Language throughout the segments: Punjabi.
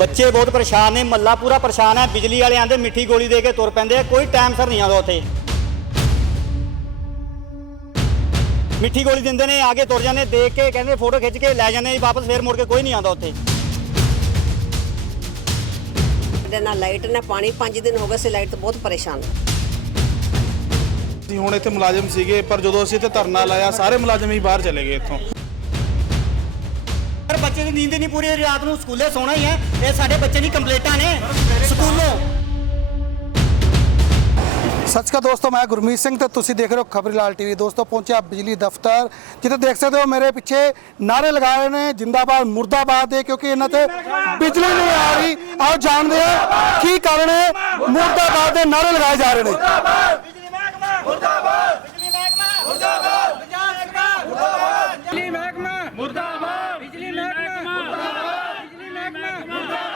ਬੱਚੇ ਬਹੁਤ ਪਰੇਸ਼ਾਨ ਨੇ ਮੱਲਾ ਪੂਰਾ ਪਰੇਸ਼ਾਨ ਹੈ ਬਿਜਲੀ ਵਾਲੇ ਆਂਦੇ ਮਿੱਠੀ ਗੋਲੀ ਦੇ ਕੇ ਤੁਰ ਪੈਂਦੇ ਆ ਕੋਈ ਟਾਈਮ ਸਰ ਨਹੀਂ ਆਉਂਦਾ ਉੱਥੇ। ਮਿੱਠੀ ਗੋਲੀ ਦਿੰਦੇ ਨੇ ਆਗੇ ਤੁਰ ਜਾਂਦੇ ਦੇਖ ਕੇ ਕਹਿੰਦੇ ਫੋਟੋ ਖਿੱਚ ਕੇ ਲੈ ਜਾਂਦੇ ਜੀ ਵਾਪਸ ਫੇਰ ਮੁੜ ਕੇ ਕੋਈ ਨਹੀਂ ਆਉਂਦਾ ਉੱਥੇ। ਸਾਡੇ ਨਾਲ ਲਾਈਟ ਨਾ ਪਾਣੀ 5 ਦਿਨ ਹੋ ਗਏ ਸੀ ਲਾਈਟ ਤੋਂ ਬਹੁਤ ਪਰੇਸ਼ਾਨ ਅਸੀਂ ਹੁਣ ਇੱਥੇ ਮੁਲਾਜ਼ਮ ਸੀਗੇ ਪਰ ਜਦੋਂ ਅਸੀਂ ਇੱਥੇ ਧਰਨਾ ਲਾਇਆ ਸਾਰੇ ਮੁਲਾਜ਼ਮ ਹੀ ਬਾਹਰ ਚਲੇ ਗਏ ਇੱਥੋਂ। ਬੱਚੇ ਦੀ ਨੀਂਦ ਹੀ ਨਹੀਂ ਪੂਰੀ ਹੋਈ, ਰਾਤ ਨੂੰ ਸਕੂਲੇ ਸੋਣਾ ਹੀ ਹੈ। ਇਹ ਸਾਡੇ ਬੱਚੇ ਦੀ ਕੰਪਲੇਂਟਾਂ ਨੇ। ਸਕੂਲੋਂ। ਸੱਚ ਕਾ ਦੋਸਤੋ ਮੈਂ ਗੁਰਮੀਤ ਸਿੰਘ ਤੇ ਤੁਸੀਂ ਦੇਖ ਰਹੇ ਹੋ ਖਬਰੀ ਲਾਲ ਟੀਵੀ। ਦੋਸਤੋ ਪਹੁੰਚਿਆ ਬਿਜਲੀ ਦਫ਼ਤਰ। ਜਿੱਥੇ ਦੇਖ ਸਕਦੇ ਹੋ ਮੇਰੇ ਪਿੱਛੇ ਨਾਰੇ ਲਗਾਏ ਹੋਏ ਨੇ ਜਿੰਦਾਬਾਦ ਮੁਰਦਾਬਾਦ ਦੇ ਕਿਉਂਕਿ ਇਹਨਾਂ ਤੇ ਬਿਜਲੀ ਨਹੀਂ ਆ ਰਹੀ। ਆਓ ਜਾਣਦੇ ਹਾਂ ਕੀ ਕਾਰਨ ਹੈ ਮੁਰਦਾਬਾਦ ਦੇ ਨਾਰੇ ਲਗਾਏ ਜਾ ਰਹੇ ਨੇ।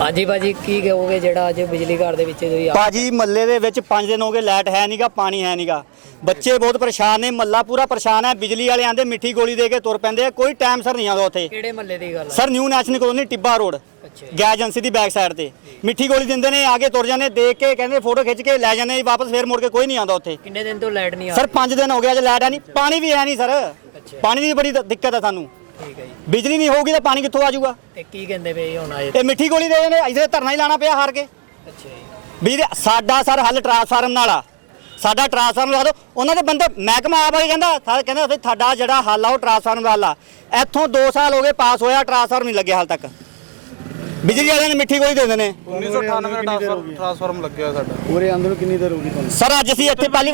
ਹਾਂਜੀ ਭਾਜੀ ਕੀ ਕਹੋਗੇ ਜਿਹੜਾ ਅੱਜ ਬਿਜਲੀ ਘਰ ਦੇ ਵਿੱਚ ਤੁਸੀਂ ਆ- ਬਾਜੀ ਮੱਲੇ ਦੇ ਵਿੱਚ 5 ਦਿਨ ਹੋ ਗਏ ਲਾਈਟ ਹੈ ਨਹੀਂਗਾ ਪਾਣੀ ਹੈ ਨਹੀਂਗਾ ਬੱਚੇ ਬਹੁਤ ਪਰੇਸ਼ਾਨ ਨੇ ਮੱਲਾ ਪੂਰਾ ਪਰੇਸ਼ਾਨ ਹੈ ਬਿਜਲੀ ਵਾਲੇ ਆਂਦੇ ਮਿੱਠੀ ਗੋਲੀ ਦੇ ਕੇ ਤੁਰ ਪੈਂਦੇ ਆ ਕੋਈ ਟਾਈਮ ਸਰ ਨਹੀਂ ਆਉਂਦਾ ਉੱਥੇ। ਕਿਹੜੇ ਮਹੱਲੇ ਦੀ ਗੱਲ ਆ? Sir new national colony Tibba road ਅੱਛਾ ਗੈਸ ਏਜੰਸੀ ਦੀ ਬੈਕ ਸਾਈਡ ਤੇ। ਮਿੱਠੀ ਗੋਲੀ ਦਿੰਦੇ ਨੇ ਆਗੇ ਤੁਰ ਜਾਂਦੇ ਦੇਖ ਕੇ ਕਹਿੰਦੇ ਫੋਟੋ ਖਿੱਚ ਕੇ ਲੈ ਜਾਂਦੇ ਜੀ ਵਾਪਸ ਫੇਰ ਮੁੜ ਕੇ ਕੋਈ ਨਹੀਂ ਆਉਂਦਾ ਉੱਥੇ। ਕਿੰਨੇ ਦਿਨ ਤੋਂ ਲਾਈਟ ਨਹੀਂ ਆ ਸਰ 5 ਦਿਨ ਹੋ ਗਏ ਅਜੇ ਲਾਈਟ ਹੈ ਨਹੀਂ ਪਾਣੀ ਵੀ ਹੈ ਨਹੀਂ ਸਰ ਪਾਣੀ ਦੀ ਬੜੀ ਦ- ਦਿੱਕਤ ਹੈ ਸਾਨੂੰ। ਠੀਕ ਹੈ ਜੀ। ਬਿਜਲੀ ਨਹੀਂ ਹੋਊਗੀ ਤਾਂ ਪਾਣੀ ਕਿੱਥੋਂ ਆ ਜਾਊਗਾ? ਤੇ ਕੀ ਕਹਿੰਦੇ ਪਏ ਹੁਣ ਆਏ ਇਹ ਮਿੱਠੀ ਗੋਲੀ ਦੇ ਜਾਂਦੇ ਇਸੇ ਧਰਨਾ ਹੀ ਲਾਣਾ ਪਿਆ ਹਾਰ ਕੇ। ਅੱਛਾ ਜੀ। ਵੀ ਸਾਡਾ ਸਰ ਹੱਲ ਟ੍ਰਾਂਸਫਾਰਮ ਨਾਲ ਆ। ਸਾਡਾ ਟ੍ਰਾਂਸਫਾਰਮ ਲਾ ਦਿਓ ਉਹਨਾਂ ਦੇ ਬੰਦੇ ਮਹਿਕਮਾ ਆਪ ਆ ਕੇ ਕਹਿੰਦਾ ਸਾਰੇ ਕਹਿੰਦੇ ਅਸੀਂ ਤੁਹਾਡਾ ਜਿਹੜਾ ਹੱਲ ਆ ਉਹ ਟ੍ਰਾਂਸਫਾਰਮ ਹੱਲ ਆ। ਇੱਥੋਂ 2 ਸਾਲ ਹੋ ਗਏ ਪਾਸ ਹੋਇਆ ਟ੍ਰਾਂਸਫਾਰਮ ਨਹੀਂ ਲੱਗਿਆ ਹਾਲ ਤੱਕ। ਬਿਜਲੀ ਵਾਲਿਆਂ ਨੇ ਮਿੱਠੀ ਗੋਲੀ ਦੇ ਦਿੰਦੇ ਨੇ 1998 ਦਾ ਟ੍ਰਾਂਸਫਰ- ਟ੍ਰਾਂਸਫਾਰਮ ਲੱਗਿਆ ਸਾਡਾ। ਪੂਰੇ ਅੰਦਰ ਕਿੰਨੀ ਦੇਰ ਹੋ ਗਈ ਤੁਹਾਨੂੰ? ਸਰ ਅੱਜ ਅਸੀਂ ਇੱਥੇ ਪਹਿਲੀ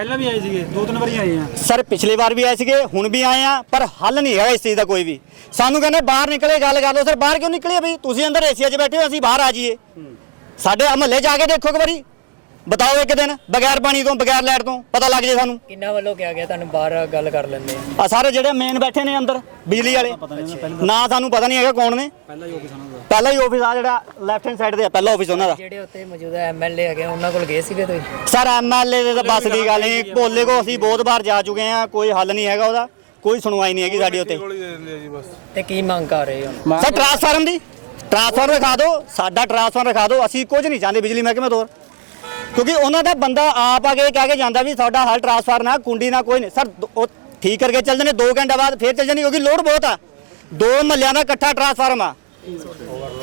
ਪਹਿਲਾਂ ਵੀ ਆਏ ਸੀਗੇ ਦੋ ਤਿੰਨ ਵਾਰੀ ਆਏ ਆ। ਸਰ ਪਿਛਲੀ ਵਾਰ ਵੀ ਆਏ ਸੀਗੇ ਹੁਣ ਵੀ ਆਏ ਆ ਪਰ ਹੱਲ ਨਹੀਂ ਹੈਗਾ ਇਸ ਚੀਜ਼ ਦਾ ਕੋਈ ਵੀ। ਸਾਨੂੰ ਕਹਿੰਦੇ ਬਾਹਰ ਨਿਕਲੇ ਗੱਲ ਕਰ ਲਓ। ਸਰ ਬਾਹਰ ਕਿਉਂ ਨਿਕਲੇ ਬਈ ਤੁਸੀਂ ਅੰਦਰ ਏਸੀਆ 'ਚ ਬੈਠੇ ਹੋ ਅਸੀਂ ਬਾਹਰ ਆ ਜਾਈਏ। ਸਾਡੇ ਮਹੱਲੇ ਜਾ ਕੇ ਦੇਖੋ ਇੱਕ ਵਾਰੀ। ਬਤਾਓ ਇੱਕ ਦਿਨ ਬਗੈਰ ਪਾਣੀ ਤੋਂ ਬਗੈਰ ਲਾਈਟ ਤੋਂ ਪਤਾ ਲੱਗ ਜੇ ਸਾਨੂੰ? ਕਿੰਨਾ ਵੱਲੋਂ ਕਿਹਾ ਗਿਆ? ਤੁਹਾਨੂੰ ਬਾਹਰ ਗੱਲ ਕਰ ਲੈਂਦੇ ਆ। ਆ ਸਾਰੇ ਜਿਹੜੇ ਮੇਨ ਬੈਠੇ ਨੇ ਅੰਦਰ ਬਿਜਲੀ ਵਾਲੇ। ਨਾ ਸਾਨੂੰ ਪਤਾ ਨਹੀਂ ਹੈਗਾ ਕੌਣ ਨੇ। ਪਹਿਲਾਂ ਹੀ ਆਫਿਸ ਆਣਾ ਪਹਿਲਾ ਹੀ ਆਫਿਸ ਆ ਜਿਹੜਾ ਲੈਫਟ ਹੈਂਡ ਸਾਈਡ ਤੇ ਆ ਪਹਿਲਾ ਆਫਿਸ ਉਹਨਾਂ ਦਾ। ਜਿਹੜੇ ਉੱਥੇ ਮੌਜੂਦਾ ਐਮਐਲਏ ਹੈਗੇ ਆ, ਉਹਨਾਂ ਕੋਲ ਗਏ ਸੀਗੇ ਤੁਸੀਂ? ਸਰ ਐਮਐਲਏ ਦੇ ਤਾਂ ਬਸ ਦੀ ਗੱਲ ਨਹੀਂ ਭੋਲੇ ਕੋ ਅਸੀਂ ਬਹੁਤ ਵਾਰ ਜਾ ਚੁੱਕੇ ਆ ਕੋਈ ਹੱਲ ਨਹੀਂ ਹੈਗਾ ਉਹਦਾ। ਕੋਈ ਸੁਣਵਾਈ ਨਹੀਂ ਹੈਗੀ ਸਾਡੀ ਉੱਤੇ ਤੇ ਕੀ ਮੰਗ ਕਰ ਰਹੇ ਹੋ? ਸਰ ਟ੍ਰਾਂਸਫਾਰਮ ਦੀ। ਟ੍ਰਾਂਸਫਾਰਮ ਰਖਾ ਦਿਓ। ਸਾਡਾ ਟ੍ਰਾਂਸਫਾਰਮ ਰਖਾ ਦਿਓ। ਅਸੀਂ ਕੁਝ ਨਹੀਂ ਚਾਹੁੰਦੇ ਬਿਜਲੀ ਮਹਿਕਮੇ ਤੋਂ। ਕਿਉਂਕਿ ਉਹਨਾਂ ਦਾ ਬੰਦਾ ਆਪ ਆ ਕੇ ਕਹਿ ਕੇ ਜਾਂਦਾ ਵੀ ਤੁਹਾਡਾ ਹੱਲ ਟ੍ਰਾਂਸਫਾਰਮ ਹੈ ਕੁੰਡੀ ਨਾ ਕੋਈ ਨਹੀਂ। ਸਰ ਦ- ਉਹ ਠੀਕ ਕਰਕੇ ਚੱਲ ਜਾਂਦੇ 2 ਘੰਟੇ ਬਾਅਦ ਫੇਰ ਚੱਲ ਜਾਂਦੇ ਕਿਉਂਕਿ ਲੋਡ ਬਹੁਤ ਆ। ਦੋ ਮਹੱਲਿਆਂ ਦਾ ਇਕੱਠਾ ਟ੍ਰਾਂਸਫਾਰਮ ਆ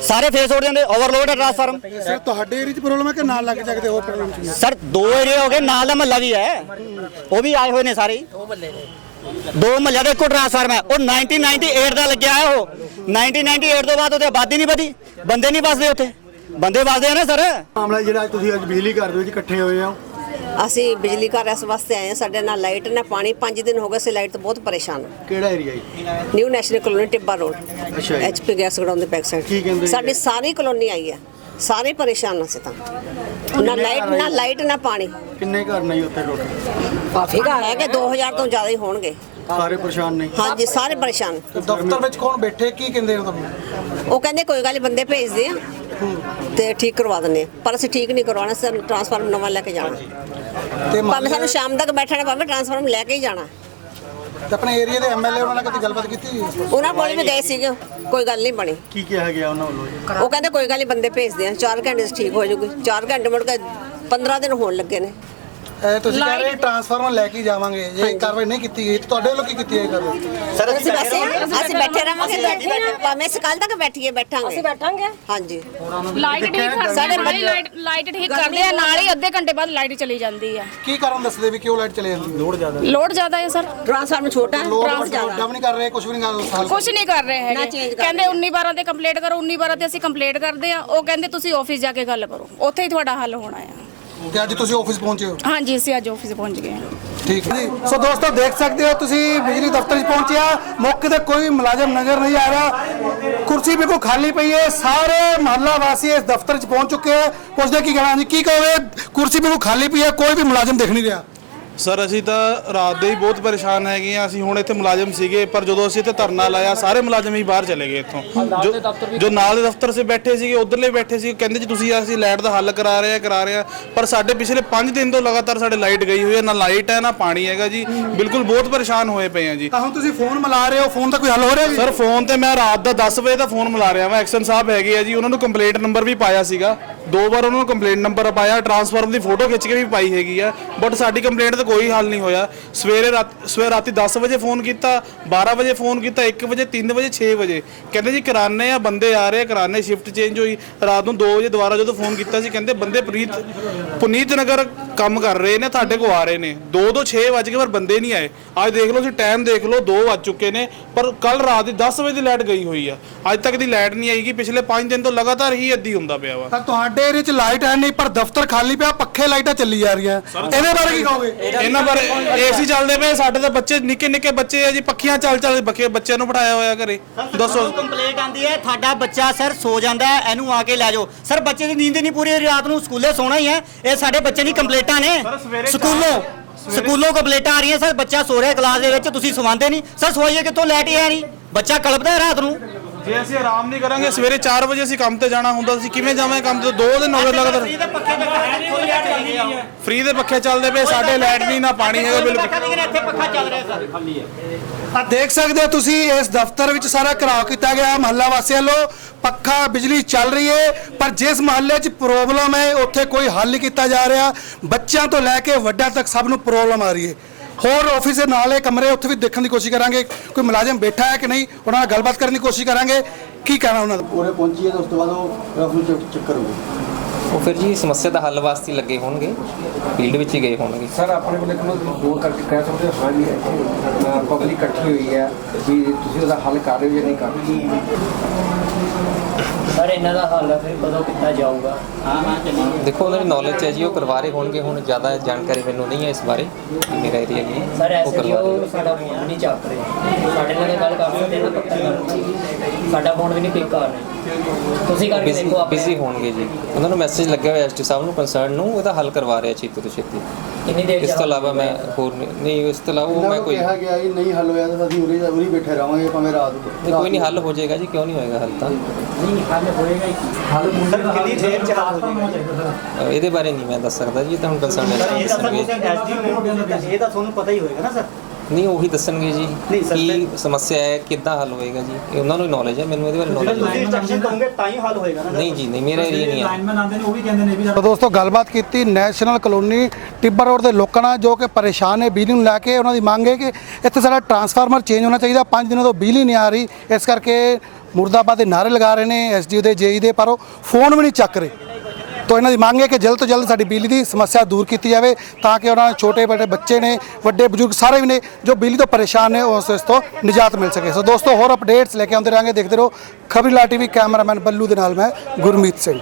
ਸਾਰੇ ਫੇਸ ਹੋ ਜਾਂਦੇ ਓਵਰਲੋਡ ਹੈ ਟ੍ਰਾਂਸਫਾਰਮ ਸਰ ਤੁਹਾਡੇ ਏਰੀਆ 'ਚ ਪ੍ਰੋਬਲਮ ਹੈ ਕਿ ਨਾਲ ਲੱਗ ਸਕਦੇ ਹੋਰ ਪ੍ਰੋਬਲਮ ਸਰ ਦੋ ਏਰੀਏ ਹੋ ਗਏ ਨਾਲ ਦਾ ਮਹੱਲਾ ਵੀ ਹੈ। ਉਹ ਵੀ ਆਏ ਹੋਏ ਨੇ ਸਾਰੇ। ਉਹ ਮਹੱਲੇ ਦੇ ਦੋ ਮਹੱਲਿਆਂ ਦਾ ਇੱਕੋ ਟ੍ਰਾਂਸਫਾਰਮ ਹੈ। ਉਹ 1998 ਦਾ ਲੱਗਿਆ ਹੈ ਉਹ। 1998 ਤੋਂ ਬਾਅਦ ਉਹਦੇ ਆਬਾਦੀ ਨਹੀਂ ਵਧੀ। ਬੰਦੇ ਨਹੀਂ ਵਸਦੇ ਉੱਥੇ। ਬੰਦੇ ਵਸਦੇ ਆ ਨਾ ਸਰ? ਮਾਮਲਾ ਜਿਹੜਾ ਤੁਸੀਂ ਅੱਜ ਬਿਜਲੀ ਘਰ ਦੇ ਵਿੱਚ ਇਕੱਠੇ ਹੋਏ ਆ ਅਸੀਂ ਬਿਜਲੀ ਘਰ ਇਸ ਵਾਸਤੇ ਆਏ ਹਾਂ। ਸਾਡੇ ਨਾਲ ਲਾਈਟ ਨਾ ਪਾਣੀ। 5 ਦਿਨ ਹੋ ਗਏ ਸੀ ਲਾਈਟ ਤੋਂ ਬਹੁਤ ਪਰੇਸ਼ਾਨ ਕਿਹੜਾ ਏਰੀਆ ਜੀ? New national colony Tibba road. ਅੱਛਾ ਜੀ। ਐਚਪੀ ਗੈਸ ਗਰਾਊਂਡ ਦੇ ਬੈਕ ਸਾਈਡ ਕਹਿੰਦੇ ਜੀ? ਸਾਡੀ ਸਾਰੀ ਕਲੋਨੀ ਆਈ ਹੈ। ਸਾਰੇ ਪਰੇਸ਼ਾਨ ਅਸੀਂ ਤਾਂ। ਨਾ ਲਾਈਟ ਨਾ ਲਾਈਟ ਨਾ ਪਾਣੀ। ਕਿੰਨੇ ਘਰ ਨਹੀਂ ਉੱਥੇ ਟੋਟਲ? ਕਾਫੀ ਘਰ ਹੈ ਕਿ 2000 ਤੋਂ ਜ਼ਿਆਦਾ ਹੀ ਹੋਣਗੇ। ਸਾਰੇ ਪਰੇਸ਼ਾਨ ਨੇ? ਹਾਂਜੀ ਸਾਰੇ ਪਰੇਸ਼ਾਨ। ਦਫ਼ਤਰ ਵਿੱਚ ਕੌਣ ਬੈਠੇ? ਕੀ ਕਹਿੰਦੇ ਹੋ ਤੁਹਾਨੂੰ ਉਹ ਕਹਿੰਦੇ ਕੋਈ ਗੱਲ ਬੰਦੇ ਭੇਜਦੇ ਆ। ਤੇ ਠੀਕ ਕਰਵਾ ਦਿੰਦੇ ਆ ਪਰ ਅਸੀਂ ਠੀਕ ਨਹੀਂ ਕਰਵਾਉਣਾ ਸਾਨੂੰ ਟ੍ਰਾਂਸਫਾਰਮ ਨਵਾਂ ਲੈ ਕੇ ਜਾਣਾ। ਤੇ ਭਾਵੇਂ ਸਾਨੂੰ ਸ਼ਾਮ ਤੱਕ ਬੈਠਣਾ ਭਾਵੇਂ ਟ੍ਰਾਂਸਫਾਰਮ ਲੈ ਕੇ ਹੀ ਜਾਣਾ। ਤੇ ਆਪਣੇ ਏਰੀਆ ਦੇ ਐਮਐਲਏ ਉਹਨਾਂ ਨਾਲ ਕਦੇ ਗੱਲਬਾਤ ਕੀਤੀ? ਉਹਨਾਂ ਕੋਲ ਵੀ ਗਏ ਸੀਗੇ ਕੋਈ ਗੱਲ ਨਹੀਂ ਬਣੀ। ਕੀ ਕਿਹਾ ਗਿਆ ਉਹਨਾਂ ਵੱਲੋਂ ਜੀ? ਉਹ ਕਹਿੰਦੇ ਕੋਈ ਗੱਲ ਨਹੀਂ ਬੰਦੇ ਭੇਜਦੇ ਆ 4 ਘੰਟੇ 'ਚ ਠੀਕ ਹੋ ਜਾਊਗੀ। 4 ਘੰਟੇ ਮੁੜ ਕੇ 15 ਦਿਨ ਹੋਣ ਲੱਗੇ ਨੇ। ਇਹ ਤੁਸੀਂ ਕਹਿ ਰਹੇ ਟਰਾਂਸਫਾਰਮਰ ਲੈ ਕੇ ਹੀ ਜਾਵਾਂਗੇ। ਜੇ ਕਾਰਵਾਈ ਨਹੀਂ ਕੀਤੀ ਗਈ ਤਾਂ ਤੁਹਾਡੇ ਵੱਲੋਂ ਕੀ ਕੀਤੀ ਹੈ ਕਾਰਵਾਈ? ਸਰ ਅਸੀਂ ਬੈਠੇ ਅਸੀਂ ਬੈਠੇ ਰਹਾਂਗੇ ਭਾਵੇਂ ਅਸੀਂ ਕੱਲ ਤੱਕ ਬੈਠੀਏ ਬੈਠਾਂਗੇ। ਅਸੀਂ ਬੈਠਾਂਗੇ। ਹਾਂਜੀ। ਲਾਈਟ ਠੀਕ ਕਰ ਸਾਡੇ ਸਾਡੇ ਲਾਈਟ ਲਾਈਟ ਠੀਕ ਕਰਦੇ ਆ। ਨਾਲ ਹੀ ਅੱਧੇ ਘੰਟੇ ਬਾਅਦ ਲਾਈਟ ਚਲੀ ਜਾਂਦੀ ਹੈ ਕੀ ਕਾਰਨ ਦੱਸਦੇ ਵੀ ਕਿਉਂ ਲਾਈਟ ਚਲੇ ਜਾਂਦੀ ਲੋਡ ਜ਼ਿਆਦਾ ਲੋਡ ਜ਼ਿਆਦਾ ਹੈ ਸਰ। ਟ੍ਰਾਂਸਫਾਰਮ ਛੋਟਾ ਹੈ ਲੋਡ ਜ਼ਿਆਦਾ ਨਹੀਂ ਕਰ ਰਹੇ ਕੁਝ ਵੀ ਨਹੀਂ ਕਰ ਰਹੇ। ਕੁਝ ਨਹੀਂ ਕਰ ਰਹੇ ਹੈਗੇ। ਕਹਿੰਦੇ 19 12 ਤੇ ਕੰਪਲੀਟ ਕਰੋ 19 12 ਤੇ ਅਸੀਂ ਕੰਪਲੀਟ ਕਰਦੇ ਆ ਉਹ ਕਹਿੰਦੇ ਤੁਸੀਂ ਆਫਿਸ ਜਾ ਕੇ ਗੱਲ ਕਰੋ। ਉੱਥੇ ਹੀ ਤੁਹਾਡਾ ਹੱਲ ਹੋਣਾ ਆ। ਤੇ ਅੱਜ ਤੁਸੀਂ ਆਫਿਸ ਪਹੁੰਚੇ ਹੋ? ਹਾਂਜੀ ਅਸੀਂ ਅੱਜ ਆਫਿਸ ਪਹੁੰਚ ਗਏ ਹਾਂ। ਠੀਕ ਹੈ। ਜੀ ਸੋ ਦੋਸਤੋ ਦੇਖ ਸਕਦੇ ਹੋ ਤੁਸੀਂ ਬਿਜਲੀ ਦਫ਼ਤਰ 'ਚ ਪਹੁੰਚਿਆ। ਮੌਕੇ ਤੇ ਕੋਈ ਮੁਲਾਜ਼ਮ ਨਜ਼ਰ ਨਹੀਂ ਆ ਰਿਹਾ। ਕੁਰਸੀ ਬਿਲਕੁਲ ਖਾਲੀ ਪਈ ਹੈ। ਸਾਰੇ ਮਹੱਲਾ ਵਾਸੀ ਇਸ ਦਫ਼ਤਰ 'ਚ ਪਹੁੰਚ ਚੁੱਕੇ ਹੈ। ਪੁੱਛਦੇ ਕੀ ਕਹਿਣਾ ਜੀ ਕੀ ਕਹੋਗੇ? ਕੁਰਸੀ ਬਿਲਕੁਲ ਖਾਲੀ ਪਈ ਹੈ। ਕੋਈ ਵੀ ਮੁਲਾਜ਼ਮ ਦਿਖ ਨਹੀਂ ਰਿਹਾ। ਸਰ ਅਸੀਂ ਤਾਂ ਰਾਤ ਦੇ ਹੀ ਬਹੁਤ ਪਰੇਸ਼ਾਨ ਹੈਗੇ ਆ ਅਸੀਂ ਹੁਣ ਇੱਥੇ ਮੁਲਾਜ਼ਮ ਸੀਗੇ ਪਰ ਜਦੋਂ ਅਸੀਂ ਇੱਥੇ ਧਰਨਾ ਲਾਇਆ ਸਾਰੇ ਮੁਲਾਜ਼ਮ ਹੀ ਬਾਹਰ ਚਲੇ ਗਏ ਇੱਥੋਂ। ਜੋ ਜੋ ਨਾਲ ਦੇ ਦਫ਼ਤਰ 'ਸੇ ਬੈਠੇ ਸੀਗੇ ਉਧਰਲੇ ਬੈਠੇ ਸੀ ਕਹਿੰਦੇ ਜੀ ਤੁਸੀਂ ਅਸੀਂ ਲਾਈਟ ਦਾ ਹੱਲ ਕਰਾ ਰਹੇ ਆ ਕਰਾ ਰਹੇ ਆ ਪਰ ਸਾਡੇ ਪਿਛਲੇ 5 ਦਿਨ ਤੋਂ ਲਗਾਤਾਰ ਸਾਡੇ ਲਾਈਟ ਗਈ ਹੋਈ ਹੈ ਨਾ ਲਾਈਟ ਹੈ ਨਾ ਪਾਣੀ ਹੈਗਾ ਜੀ। ਬਿਲਕੁਲ ਬਹੁਤ ਪਰੇਸ਼ਾਨ ਹੋਏ ਪਏ ਆ ਜੀ। ਤਾਂ ਹੁਣ ਤੁਸੀਂ ਫੋਨ ਮਿਲਾ ਰਹੇ ਹੋ ਫੋਨ ਦਾ ਕੋਈ ਹੱਲ ਹੋ ਰਿਹਾ ਜੀ? ਸਰ ਫੋਨ ਤੇ ਮੈਂ ਰਾਤ ਦਾ 10 ਵਜੇ ਦਾ ਫੋਨ ਮਿਲਾ ਰਿਹਾ ਮੈਂ ਐਕਸ਼ਨ ਸਾਹਿਬ ਹੈਗੇ ਆ ਜੀ ਉਹਨਾਂ ਨੂੰ ਕੰਪਲੇਂਟ ਨੰਬਰ ਵੀ ਪਾਇਆ ਸੀਗਾ। ਦੋ ਵਾਰ ਉਹਨਾਂ ਨੂੰ ਕੰਪਲੇਂਟ ਨੰਬਰ ਪਾਇਆ ਟਰਾਂਸਫਾਰਮ ਦੀ ਫੋਟੋ ਖਿੱਚ ਕੇ ਵੀ ਪਾਈ ਹੈਗੀ ਆ। ਬਟ ਸਾਡੀ ਕੰਪਲੇਂਟ ਤੇ ਕੋਈ ਹੱਲ ਨਹੀਂ ਹੋਇਆ। ਸਵੇਰੇ ਰਾਤ ਸਵੇਰ ਰਾਤੀ 10 ਵਜੇ ਫੋਨ ਕੀਤਾ 12 ਵਜੇ ਫੋਨ ਕੀਤਾ 1 ਵਜੇ 3 ਵਜੇ 6 ਵਜੇ। ਕਹਿੰਦੇ ਜੀ ਕਰਾਨੇ ਆ ਬੰਦੇ ਆ ਰਹੇ ਆ ਕਰਾਨੇ ਸ਼ਿਫਟ ਚੇਂਜ ਹੋਈ। ਰਾਤ ਨੂੰ 2 ਵਜੇ ਦੁਬਾਰਾ ਜਦੋਂ ਫੋਨ ਕੀਤਾ ਸੀ ਕਹਿੰਦੇ ਬੰਦੇ ਪ੍ਰੀਤ ਪੁਨੀਤ ਨਗਰ ਕੰਮ ਕਰ ਰਹੇ ਨੇ ਤੁਹਾਡੇ ਕੋ ਆ ਰਹੇ ਨੇ। 2 ਤੋਂ 6 ਵਜ ਗਏ ਪਰ ਬੰਦੇ ਨਹੀਂ ਆਏ। ਅੱਜ ਦੇਖ ਲਓ ਤੁਸੀਂ ਟਾਈਮ ਦੇਖ ਲਓ 2 ਵੱਜ ਚੁੱਕੇ ਨੇ ਪਰ ਕੱਲ ਰਾਤ ਦੀ 10 ਵਜੇ ਦੀ ਲਾਈਟ ਗਈ ਹੋਈ ਆ। ਅੱਜ ਤੱਕ ਦੀ ਲਾਈਟ ਨਹੀਂ ਆਈਗੀ ਪਿਛਲੇ 5 ਦਿਨ ਤੋਂ ਲਗਾਤਾਰ ਹੀ ਹੀ ਹੁੰਦਾ ਪਿਆ ਵਾ। ਤਾਂ ਤੁਹਾਡੇ ਏਰੀਏ 'ਚ ਲਾਈਟ ਹੈ ਨਹੀਂ ਪਰ ਦਫ਼ਤਰ ਖਾਲੀ ਪਿਆ ਪੱਖੇ ਲਾਈਟਾਂ ਚੱਲੀ ਜਾ ਰਹੀਆਂ। ਇਹਦੇ ਬਾਰੇ ਕੀ ਕਹੋਗੇ? ਇਹਨਾਂ ਬਾਰੇ ਏਸੀ ਚੱਲਦੇ ਪਏ ਸਾਡੇ ਤਾਂ ਬੱਚੇ ਨਿੱਕੇ ਨਿੱਕੇ ਬੱਚੇ ਆ ਜੀ ਪੱਖੀਆਂ ਚੱਲ ਚੱਲ ਬੱਕੇ ਬੱਚਿਆਂ ਨੂੰ ਬਿਠਾਇਆ ਹੋਇਆ ਘਰੇ। ਦੱਸੋ। ਕੰਪਲੇਂਟ ਆਂਦੀ ਹੈ ਤੁਹਾਡਾ ਬੱਚਾ ਸਰ ਸੋ ਜਾਂਦਾ ਹੈ ਇਹਨੂੰ ਆ ਕੇ ਲੈ ਜਾਓ। ਸਰ ਬੱਚੇ ਦੀ ਨੀਂਦ ਹੀ ਨਹੀਂ ਪੂਰੀ ਰਾਤ ਨੂੰ ਸਕੂਲੇ ਸੋਣਾ ਹੀ ਹੈ। ਇਹ ਸਾਡੇ ਬੱਚੇ ਦੀ ਕੰਪਲੇਂਟਾਂ ਨੇ। ਸਕੂਲੋਂ ਸਕੂਲੋਂ ਕੰਪਲੇਂਟਾਂ ਆ ਰਹੀਆਂ ਸਰ ਬੱਚਾ ਸੋ ਰਿਹਾ ਕਲਾਸ ਦੇ ਵਿੱਚ ਤੁਸੀਂ ਸਵਾਉਂਦੇ ਨਹੀਂ। ਸਰ ਸਵਾਈਏ ਕਿੱਥੋਂ ਲੈਟ ਹੀ ਹੈ ਨਹੀਂ। ਬੱਚਾ ਕਲਪਦਾ ਹੈ ਰਾਤ ਨੂੰ। ਜੇ ਅਸੀਂ ਆਰਾਮ ਨਹੀਂ ਕਰਾਂਗੇ ਸਵੇਰੇ 4 ਵਜੇ ਅਸੀਂ ਕੰਮ ਤੇ ਜਾਣਾ ਹੁੰਦਾ ਅਸੀਂ ਕਿਵੇਂ ਜਾਵਾਂਗੇ ਕੰਮ ਤੇ? 2 ਦਿਨ ਹੋ ਗਏ ਲਗਾਤਾਰ। ਪੱਖੇ ਦੇ ਪੱਖੇ ਫ੍ਰੀ ਦੇ ਪੱਖੇ ਚੱਲਦੇ ਪਏ ਸਾਡੇ ਲਾਈਟ ਨਹੀਂ ਨਾ ਪਾਣੀ ਹੈਗਾ ਬਿਲਕੁਲ। ਇੱਥੇ ਪੱਖਾ ਚੱਲ ਰਿਹਾ ਸਰ। ਤਾਂ ਦੇਖ ਸਕਦੇ ਹੋ ਤੁਸੀਂ ਇਸ ਦਫ਼ਤਰ ਵਿੱਚ ਸਾਰਾ ਘਰਾਓ ਕੀਤਾ ਗਿਆ ਮਹੱਲਾ ਵਾਸੀਆਂ ਵੱਲੋਂ ਪੱਖਾ ਬਿਜਲੀ ਚੱਲ ਰਹੀ ਹੈ ਪਰ ਜਿਸ ਮਹੱਲੇ 'ਚ ਪ੍ਰੋਬਲਮ ਹੈ ਉੱਥੇ ਕੋਈ ਹੱਲ ਨਹੀਂ ਕੀਤਾ ਜਾ ਰਿਹਾ। ਬੱਚਿਆਂ ਤੋਂ ਲੈ ਕੇ ਵੱਡਿਆਂ ਤੱਕ ਸਭ ਨੂੰ ਪ੍ਰੋਬਲਮ ਆ ਰਹੀ ਹੈ ਹੋਰ ਆਫਿਸ ਦੇ ਨਾਲ ਇਹ ਕਮਰੇ ਉੱਥੇ ਵੀ ਦੇਖਣ ਦੀ ਕੋਸ਼ਿਸ਼ ਕਰਾਂਗੇ ਕੋਈ ਮੁਲਾਜ਼ਮ ਬੈਠਾ ਹੈ ਕਿ ਨਹੀਂ ਉਹਨਾਂ ਨਾਲ ਗੱਲਬਾਤ ਕਰਨ ਦੀ ਕੋਸ਼ਿਸ਼ ਕਰਾਂਗੇ। ਕੀ ਕਹਿਣਾ ਉਹਨਾਂ ਦਾ? ਉਰੇ ਪਹੁੰਚੀ ਹੈ ਤਾਂ ਉਸ ਤੋਂ ਬਾਅਦ ਉਹ ਰਫੂ ਚੱਕ- ਚੱਕਰ ਹੋ ਗਏ ਉਹ ਫਿਰ ਜੀ ਸਮੱਸਿਆ ਦਾ ਹੱਲ ਵਾਸਤੇ ਲੱਗੇ ਹੋਣਗੇ ਫੀਲਡ ਵਿੱਚ ਹੀ ਗਏ ਹੋਣਗੇ। ਸਰ ਆਪਣੇ ਕੋਲ ਇੱਕ ਦੋ ਕਰਕੇ ਕਹਿ ਸਕਦੇ ਹੋ ਹਾਂ ਜੀ ਪਬਲਿਕ ਇਕੱਠੀ ਹੋਈ ਹੈ ਵੀ ਤੁਸੀਂ ਉਹਦਾ ਹੱਲ ਕਰ ਰਹੇ ਹੋ ਜਾਂ ਨਹੀਂ ਕਰ ਰਹੇ ਇਹਨਾਂ ਦਾ ਹੱਲ ਫਿਰ ਕਦੋਂ ਕੀਤਾ ਜਾਊਗਾ? ਦੇਖੋ ਉਹਨਾਂ ਦੀ ਨੌਲੇਜ ਹੈ ਜੀ ਉਹ ਕਰਵਾ ਰਹੇ ਹੋਣਗੇ ਹੁਣ ਜ਼ਿਆਦਾ ਜਾਣਕਾਰੀ ਮੈਨੂੰ ਨਹੀਂ ਹੈ ਇਸ ਬਾਰੇ ਮੇਰਾ ਏਰੀਆ ਕੀ ਹੈ ਸਰ ਐਸਡੀਓ ਸਾਡਾ ਫੋਨ ਨਹੀਂ ਚੱਕ ਰਹੇ। ਸਾਡੇ ਨਾਲ ਗੱਲ ਕਰ ਸਕਦੇ ਨਾ ਪੱਕਾ ਕਰਨ ਸਾਡਾ ਫੋਨ ਵੀ ਨਹੀਂ ਪਿਕ ਕਰ ਰਹੇ ਤੁਸੀਂ ਕਰਕੇ ਦੇਖੋ ਆਪਣੇ। ਬਿਜ਼ੀ ਹੋਣਗੇ ਜੀ। ਉਹਨਾਂ ਨੂੰ ਮੈਸੇਜ ਲੱਗਿਆ ਹੋਇਆ ਐਸਟੀ ਸਾਹਿਬ ਨੂੰ ਕੰਸਰਨ ਨੂੰ ਉਹਦਾ ਹੱਲ ਕਰਵਾ ਰਿਹਾ ਛੇਤੀ ਤੋਂ ਛੇਤੀ। ਕਿੰਨੀ ਦੇਰ ਇਸ ਤੋਂ ਇਲਾਵਾ ਮੈਂ ਹੋਰ ਨਹੀਂ- ਨਹੀਂ ਇਸ ਤੋਂ ਇਲਾਵਾ ਮੈਂ ਕੋਈ ਕਿਹਾ ਗਿਆ ਜੀ ਨਹੀਂ ਹੱਲ ਹੋਇਆ ਤਾਂ ਅਸੀਂ ਉਰੇ ਉਰੇ ਹੀ ਬੈਠੇ ਰਹਾਂਗੇ ਭਾਵੇਂ ਰਾਤ ਨੂੰ। ਨਹੀਂ, ਕੋਈ ਨਹੀਂ ਹੱਲ ਹੋ ਜਾਏਗਾ ਜੀ ਕਿਉਂ ਨਹੀਂ ਹੋਏਗਾ ਹੱਲ ਤਾਂ? ਕਿੰਨੀ ਦੇਰ ਚ ਹੱਲ ਹੋ ਜਾਏਗਾ ਇਹਦੇ ਬਾਰੇ ਨਹੀਂ ਮੈਂ ਦੱਸ ਸਕਦਾ ਜੀ ਇਹ ਤਾਂ ਹੁਣ ਕੰਸਰਨ ਇਹ ਤਾਂ ਸਰ ਐਸਡੀ ਇਹ ਤਾਂ ਤੁਹਾਨੂੰ ਪਤਾ ਹੀ ਹੋਏਗਾ ਨਾ ਸਰ। ਨਹੀਂ ਉਹੀ ਦੱਸਣਗੇ ਜੀ ਨਹੀਂ, ਕੀ ਸਮੱਸਿਆ ਹੈ ਕਿੱਦਾਂ ਹੱਲ ਹੋਏਗਾ ਜੀ? ਇਹ ਉਹਨਾਂ ਨੂੰ ਨੌਲੇਜ ਹੈ ਮੈਨੂੰ ਇਹਦੇ ਬਾਰੇ ਨੌਲੇਜ ਤੁਸੀਂ ਇੰਸਟਰਕਸ਼ਨ ਦਵੋਗੇ ਤਾਂ ਹੀ ਹੱਲ ਹੋਏਗਾ ਨਾ ਨਹੀਂ ਜੀ ਨਹੀਂ ਮੇਰਾ ਏਰੀਆ ਨਹੀਂ ਹੈ ਲਾਈਨਮੈਨ ਆਉਂਦੇ ਨੇ ਉਹ ਵੀ ਕਹਿੰਦੇ ਨੇ ਵੀ ਤਾਂ ਦੋਸਤੋ ਗੱਲਬਾਤ ਕੀਤੀ ਨੈਸ਼ਨਲ ਕਲੋਨੀ ਟਿੱਬਾ ਰੋਡ ਦੇ ਲੋਕਾਂ ਨਾਲ ਜੋ ਕਿ ਪਰੇਸ਼ਾਨ ਹੈ ਬਿਜਲੀ ਨੂੰ ਲੈ ਕੇ ਉਹਨਾਂ ਦੀ ਮੰਗ ਹੈ ਕਿ ਇੱਥੇ ਸਾਡਾ ਟਰਾਂਸਫਾਰਮਰ ਚੇਂਜ ਹੋਣਾ ਚਾਹੀਦਾ। 5 ਦਿਨਾਂ ਤੋਂ ਬਿਜਲੀ ਨਹੀਂ ਆ ਰਹੀ। ਇਸ ਕਰਕੇ ਮੁਰਦਾਬਾਦ ਦੇ ਨਾਰੇ ਲਗਾ ਰਹੇ ਨੇ ਐਸਡੀਓ ਦੇ ਜੇਈ ਦੇ ਪਰ ਉਹ ਫੋਨ ਵੀ ਨਹੀਂ ਚੱਕ ਰਹੇ। ਤਾਂ ਇਹਨਾਂ ਦੀ ਮੰਗ ਹੈ ਕਿ ਜਲਦ ਤੋਂ ਜਲਦ ਸਾਡੀ ਬਿਜਲੀ ਦੀ ਸਮੱਸਿਆ ਦੂਰ ਕੀਤੀ ਜਾਵੇ ਤਾਂ ਕਿ ਉਹਨਾਂ ਦੇ ਛੋਟੇ ਵੱਡੇ ਬੱਚੇ ਨੇ, ਵੱਡੇ ਬਜ਼ੁਰਗ ਸਾਰੇ ਵੀ ਨੇ ਜੋ ਬਿਜਲੀ ਤੋਂ ਪਰੇਸ਼ਾਨ ਨੇ ਉਸ ਇਸ ਤੋਂ ਨਿਜਾਤ ਮਿਲ ਸਕੇ। ਸੋ ਦੋਸਤੋ, ਹੋਰ ਅਪਡੇਟਸ ਲੈ ਕੇ ਆਉਂਦੇ ਰਹਾਂਗੇ। ਦੇਖਦੇ ਰਹੋ ਖਬਰੀਲਾ ਟੀਵੀ, ਕੈਮਰਾਮੈਨ ਬੱਲੂ ਦੇ ਨਾਲ ਮੈਂ ਗੁਰਮੀਤ ਸਿੰਘ।